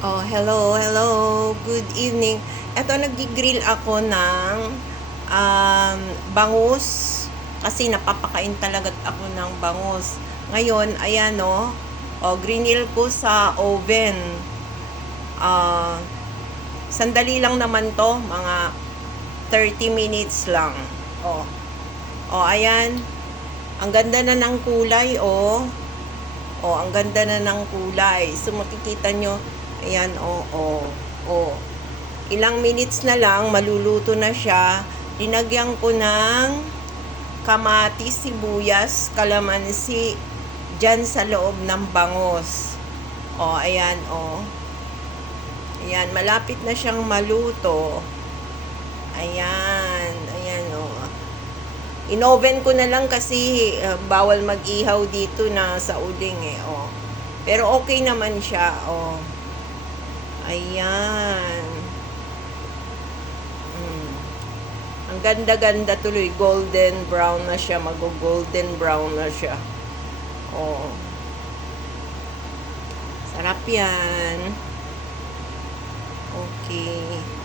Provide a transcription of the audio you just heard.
Oh, hello, hello. Good evening. Eto, nag-grill ako ng bangus kasi napapakain talaga ako ng bangus. Ngayon, ayan grinil ko sa oven. Ah, Sandali lang naman to, mga 30 minutes lang. Oh. Oh, ayan. Ang ganda na ng kulay, oh. Oh, ang ganda na ng kulay. So, makikita nyo, ayan, oh. Ilang minutes na lang, maluluto na siya. Linagyan ko ng kamatis, sibuyas, kalamansi, dyan sa loob ng bangus. Oh, ayan, oh. Ayan, malapit na siyang maluto. Ayan, ayan, oh. In-oven ko na lang kasi bawal mag-ihaw dito na sa uling oh. Pero okay naman siya, oh. Ayan. Ang ganda-ganda tuloy. Golden brown na siya. Mag-golden brown na siya. Oh. Sarap yan. Okay.